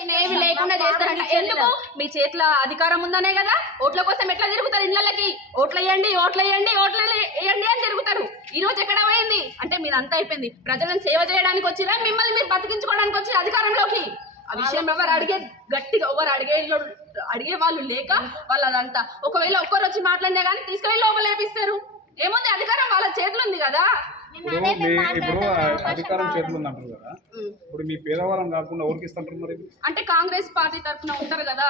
ఏమి లేకుండా చేస్తారంట. ఎందుకు? మీ చేతిలో అధికారం ఉందనే కదా? ఓట్ల కోసం ఎట్లా తిరుగుతారు ఇళ్ళకి? ఓట్లు వేయండి ఓట్లు వేయండి ఓట్లు వేయండి అని తిరుగుతారు. ఈ రోజు ఎక్కడ పోయింది? అంటే మీరు అంతా అయిపోయింది. ప్రజలను సేవ చేయడానికి వచ్చిరా? మిమ్మల్ని మీరు బతికించుకోవడానికి వచ్చి అధికారంలోకి? ఆ విషయం ఎవరు అడిగే గట్టిగా ఎవరు అడిగే అడిగే వాళ్ళు లేక వాళ్ళు అదంతా ఒకవేళ ఒక్కరు వచ్చి మాట్లాడినా కానీ తీసుకెళ్ళి లోపల వేపిస్తారు ఏముంది? అధికారం వాళ్ళ చేతిలో ఉంది కదా. ఇప్పుడు మీ ఇప్పుడు అధికారం చేతులు అంటారు కదా. ఇప్పుడు మీ పేదవాళ్ళని కాకుండా ఎవరికి ఇస్తుంటారు మరి? అంటే కాంగ్రెస్ పార్టీ తరఫున ఉంటారు కదా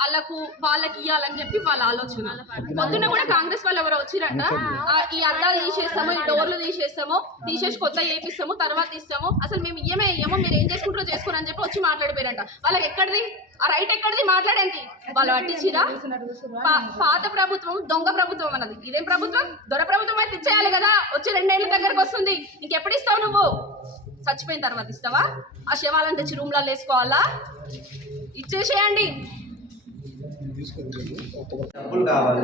వాళ్ళకు వాళ్ళకి ఇవ్వాలని చెప్పి వాళ్ళ ఆలోచన. పొద్దున్న కూడా కాంగ్రెస్ వాళ్ళు ఎవరో వచ్చిరంట. ఈ అద్దాలు తీసేస్తాము ఈ డోర్లు తీసేస్తాము తీసేసి కొత్త వేపిస్తాము తర్వాత ఇస్తాము. అసలు మేము ఇయ్యమే ఇయ్యమో మీరు ఏం చేసుకుంటారో చేసుకోరు అని చెప్పి వచ్చి మాట్లాడిపోయారంట. వాళ్ళకి ఎక్కడిది? ఆ రైట్ ఎక్కడిది? మాట్లాడండి వాళ్ళు పట్టించిరా? పాత ప్రభుత్వం దొంగ ప్రభుత్వం అన్నది. ఇదేం ప్రభుత్వం? దొర ప్రభుత్వం అయితే ఇచ్చేయాలి కదా. వచ్చి రెండేళ్ళ దగ్గరకు వస్తుంది. ఇంకెప్పుడు ఇస్తావు నువ్వు? చచ్చిపోయిన తర్వాత ఇస్తావా? ఆ శవాలను తెచ్చి రూమ్లలో వేసుకోవాలా? ఇచ్చేసేయండి. డబ్బులు కావాలి.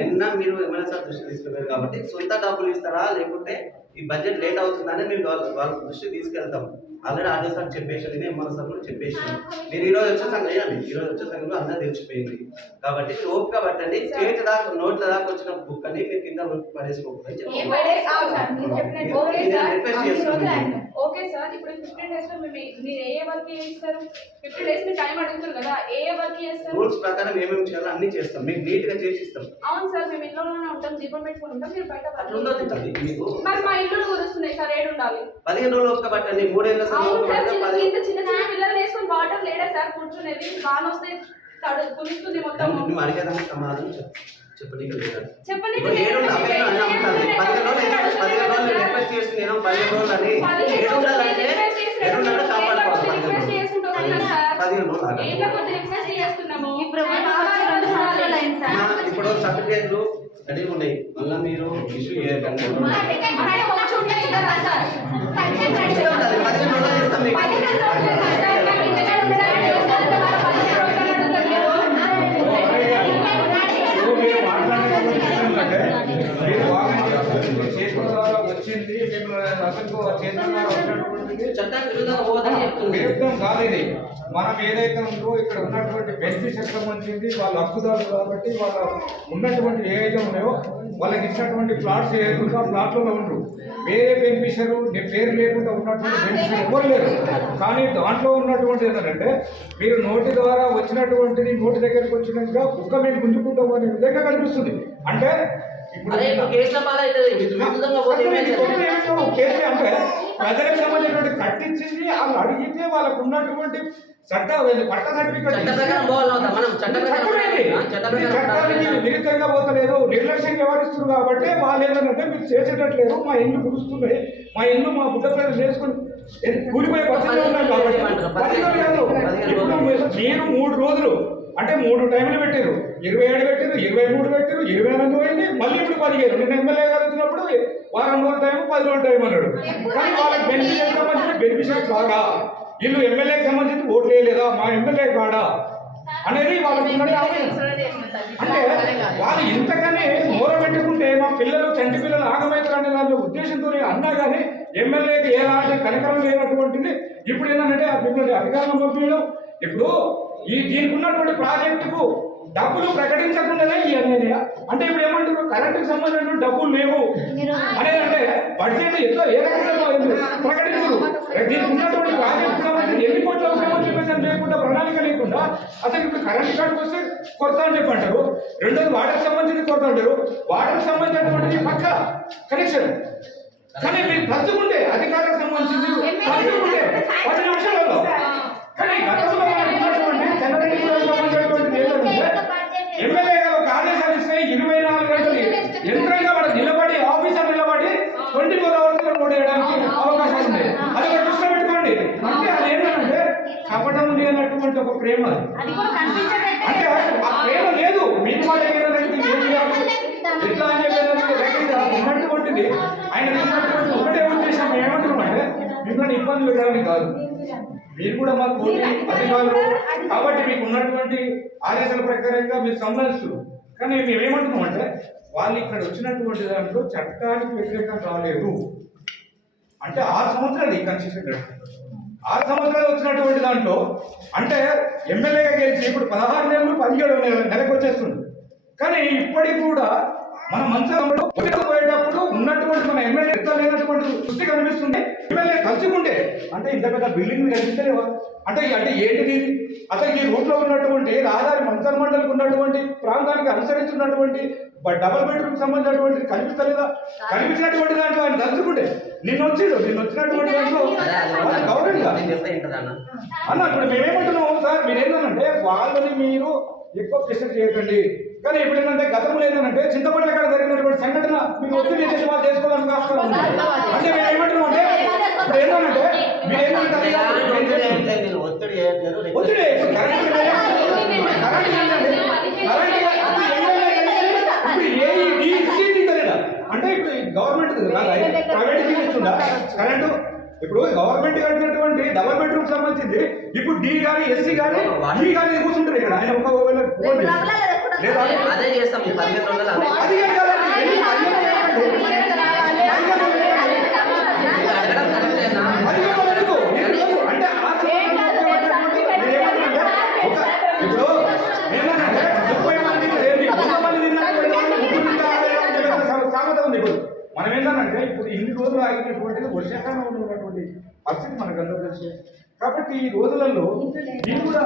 నిన్న మీరు ఎమ్మెల్యే దృష్టి తీసుకెళ్ళారు కాబట్టి సొంత డబ్బులు ఇస్తారా? లేకుంటే ఈ బడ్జెట్ లేట్ అవుతుందని మేము వాళ్ళ వాళ్ళ దృష్టి తీసుకెళ్తాం. ఆల్రెడీ ఆర్డర్ సార్ చెప్పేసారు ఇది ఎమ్మెల్యే సార్ కూడా చెప్పేసారు మీరు ఈ రోజు వచ్చే సంగతి ఈ రోజు వచ్చే సంగతి అందరూ తెలిసిపోయింది. కాబట్టి ఓపిక పట్టండి. చేతి దాకా నోట్ల దాకా వచ్చిన బుక్ అని మీరు కింద నేను సార్. రిక్వెస్ట్ చేస్తున్నాను సార్ ఇప్పుడు ఫిఫ్టీన్ డేస్లో మేము మీరు ఏ వర్క్ చేస్తారు? ఫిఫ్టీన్ డేస్ మీరు టైం అడుగుతారు కదా ఏ వర్క్ చేస్తారు? రూల్స్ ప్రకారం ఏమేమి చేయాలో అన్ని చేస్తాం. మీకు నీట్గా చేసి ఇస్తాం అవును సార్ మేము ఇంట్లోనే ఉంటాం దీపం పెట్టుకుని ఉంటాం మీరు బయట. మీకు మరి మా ఇల్లు కుదురుస్తున్నాయి సార్ ఏడు ఉండాలి. పదిహేను రోజులు ఓపిక పట్టండి పది ఇంత చిన్న చిన్న పిల్లలు వేసుకొని వాటర్ లేడా సార్? కూర్చునేది బాగా వస్తే తడు కులుస్తుంది మొత్తం. నువ్వు అడిగేదానికి సమాధానం చెప్పండి ఇప్పుడు సర్టిఫికేట్లు రెడీ ఉన్నాయి. మళ్ళీ మీరు ఇష్యూ చేయకండి పదిహేను రోజులు ఇస్తాం మీకు ఇప్పుడు మీరు మాట్లాడే ఏంటంటే మీరు వాదన చేస్తుంది. మీ చేతుల ద్వారా వచ్చింది మిమ్మల్ని అసలు చేతుల ద్వారా వచ్చినటువంటిది చట్టం విరుద్ధంగా పోదని చెప్తుంది. విరుద్ధం కాదు ఇది మనం ఏదైతే ఉందో ఇక్కడ ఉన్నటువంటి బెనిఫిషియర్ సంబంధించింది వాళ్ళ హక్కుదారులు కాబట్టి వాళ్ళ ఉన్నటువంటి ఏదైతే ఉన్నాయో వాళ్ళకి ఇచ్చినటువంటి ప్లాట్స్ ఏదైతే ప్లాట్లలో ఉండరు వేరే బెనిఫిషియర్ నీ పేరు లేకుండా ఉన్నటువంటి బెనిఫిషియర్ ఎవరు లేరు. కానీ దాంట్లో ఉన్నటువంటి ఏంటంటే మీరు నోటి ద్వారా వచ్చినటువంటిది నోటి దగ్గరికి వచ్చినాక కుక్క మేము గుంజుకుంటాం అనే విధంగా కనిపిస్తుంది. అంటే కేసుల పాలవుతుంది పోతే అంటే ప్రజలకు సంబంధించినటువంటి కట్టించింది వాళ్ళు అడిగితే వాళ్ళకు ఉన్నటువంటి చట్ట పట్ట సర్టిఫికెట్ చట్టానికి. విరుద్ధంగా పోతలేదు నిర్లక్ష్యంగా వ్యవహరిస్తున్నారు కాబట్టి వాళ్ళు ఏంటంటే మీరు చేసేటట్లేరు మా ఇల్లు కురుస్తున్నాయి మా ఇల్లు మా బుడ్డ ప్రజలు చేసుకుని కూలిపోయే పరిస్థితిలో ఉన్నాం కాబట్టి. మీరు- మూడు రోజులు మూడు టైంలు పెట్టారు. ఇరవై ఏడు పెట్టారు ఇరవై మూడు పెట్టారు ఇరవై ఎనిమిది పోయింది. మళ్ళీ ఇప్పుడు పదిహేను. నిన్న ఎమ్మెల్యే గారు వచ్చినప్పుడు వారం రోజుల టైం పది రోజుల టైం అన్నాడు. కానీ వాళ్ళకి బెనిఫిషియర్ సంబంధించిన బెనిఫిషియర్ కాదా వీళ్ళు ఎమ్మెల్యేకి సంబంధించి ఓట్లు వేయలేదా? మా ఎమ్మెల్యే కాడా అనేది వాళ్ళకి అంటే వాళ్ళు ఇంతకనే మూర పెట్టుకుంటే మా పిల్లలు చంటి పిల్లలు ఆగమవుతారనే దాని ఉద్దేశంతో అన్నా కానీ ఎమ్మెల్యేకి ఏ కనికరం ఇప్పుడు ఏంటంటే మిమ్మల్ని అధికారంలో పంపించడం. ఇప్పుడు ఈ దీనికి ఉన్నటువంటి ప్రాజెక్టుకు డబ్బులు ప్రకటించకుండానే ఈ అనేది అంటే ఇప్పుడు ఏమంటారు? కరెంటుకు సంబంధించిన డబ్బులు లేవు. అనేది అంటే బడ్జెట్ ఎట్లా ఏ రకంగా ప్రకటించరు. దీనికి ఉన్నటువంటి ప్రాజెక్టు సంబంధించి ఎన్ని కోట్ల అవసరమో చూపించడం లేకుండా ప్రణాళిక లేకుండా అసలు ఇప్పుడు కరెంట్ కార్డుకు వస్తే కొరత అని చెప్పి అంటారు. రెండోది వాటర్కి సంబంధించి కొరత అంటారు. వాటర్కి సంబంధించినటువంటి పక్క కనెక్షన్. కానీ మీరు తలుచుకుంటే అధికారులకు సంబంధించింది తలుచుకుంటే పది నిమిషాలలో కానీ గతంలో ఎమ్మెల్యే గారు ఒక ఆదేశాలు ఇస్తే ఇరవై నాలుగు గంటలు యంత్రంగా వాడు నిలబడి ఆఫీసర్ నిలబడి ట్వంటీ ఫోర్ అవర్స్ ఓట్ వేయడానికి అవకాశం ఉంది. అది ఒక దృష్టిలో పెట్టుకోండి. అంటే అది ఏంటంటే కపటం లేనటువంటి ఒక ప్రేమ అంటే ఆ ప్రేమ లేదు. మీకు చేయాలి ఎట్లా అని చెప్పేసి ఉన్నటువంటిది ఆయన ఉన్నటువంటి ఒకటే ఉద్దేశం ఏమంటున్నామంటే మిమ్మల్ని ఇబ్బంది పెట్టడానికి కాదు. మీరు కూడా మాకు పోటీ అధికారులు కాబట్టి మీకు ఉన్నటువంటి ఆదేశాల ప్రకారంగా మీరు సంబంధిస్తున్నారు. కానీ మేము ఏమంటున్నాం అంటే వాళ్ళు ఇక్కడ వచ్చినటువంటి దాంట్లో చట్టానికి వ్యతిరేకంగా రాలేదు అంటే ఆరు సంవత్సరాలు ఈ కన్స్టిట్యూషన్ ఆరు సంవత్సరాలు వచ్చినటువంటి దాంట్లో అంటే ఎమ్మెల్యేగా గెలిచి ఇప్పుడు పదహారు నెలలు పదిహేడు నెలలు నెలకు వచ్చేస్తుంది. కానీ ఇప్పటికి కూడా మన మంచంలో పోయేటప్పుడు ఉన్నటువంటి మన ఎమ్మెల్యే ఎంత లేనటువంటి దృష్టి కనిపిస్తుంది ఎమ్మెల్యే తలుచుకుంటే అంటే ఇంత పెద్ద బిల్డింగ్ కనిపిస్తలేవా? అంటే అంటే ఏంటిది? అసలు ఈ రూట్లో ఉన్నటువంటి రహదారి మంచం మండలికి ఉన్నటువంటి ప్రాంతానికి అనుసరించున్నటువంటి బ- డబల్ బెడ్రూమ్ సంబంధించినటువంటి కనిపిస్తలేదా? కనిపించినటువంటి దాంట్లో ఆయన తలుచుకుంటే నిన్న వచ్చిండు నిన్న వచ్చినటువంటి దాంట్లో గౌరవంగా అన్న ఇప్పుడు మేమేమంటున్నాం సార్ మీరు ఏంటంటే వాళ్ళని మీరు ఎక్కువ ప్రెషర్ చేయకండి. కానీ ఇప్పుడు ఏంటంటే గతంలో ఏంటంటే చింతపల్లి అక్కడ జరిగినటువంటి సంఘటన మీకు ఒత్తిడి చేసి వాళ్ళు చేసుకోవడానికి ఆస్కారం ఉంది. అంటే మేము ఏమంటున్నాం అంటే ఇప్పుడు ఏంటంటే మీరు ఏంటంటే నేను ఒత్తిడి చేయట్లేదు. ఒత్తిడి? అంటే ఇప్పుడు గవర్నమెంట్ ప్రైవేట్ ఇస్తుందా? కరెంటు ఇప్పుడు గవర్నమెంట్ కట్టినటువంటి డబల్ బెడ్రూమ్ సంబంధించింది. ఇప్పుడు డి కానీ ఎస్సీ కానీ ఈ కానీ కూర్చుంటారు ఇక్కడ. ఆయన ఒక ఒకవేళ ఫోన్ చేసి. లేదా అదే చేస్తాం ఈ పదిహేను రోజులు అదే అది కాదు కదండి. ఎన్ని పదిహేను రోజులు మీరు అడగడం కరెక్టేనా? పదిహేను రోజులు ఎందుకు? అంటే ఆ సంబంధించినటువంటి మీరు ఏమంటారంటే ఒక ఇప్పుడు ఏమనంటే ముప్పై మంది ఏంటి వంద మంది తిన్నటువంటి వాళ్ళు ముగ్గురు తింటారా అని చెప్పేసి సా- సామెత ఉంది ఇప్పుడు మనం ఏంటంటే ఇప్పుడు ఇన్ని రోజులు ఆగినటువంటిది వర్షాకాలంలో ఉన్నటువంటి పరిస్థితి మనకు అందరూ తెలుసు. కాబట్టి ఈ రోజులలో దీన్ని కూడా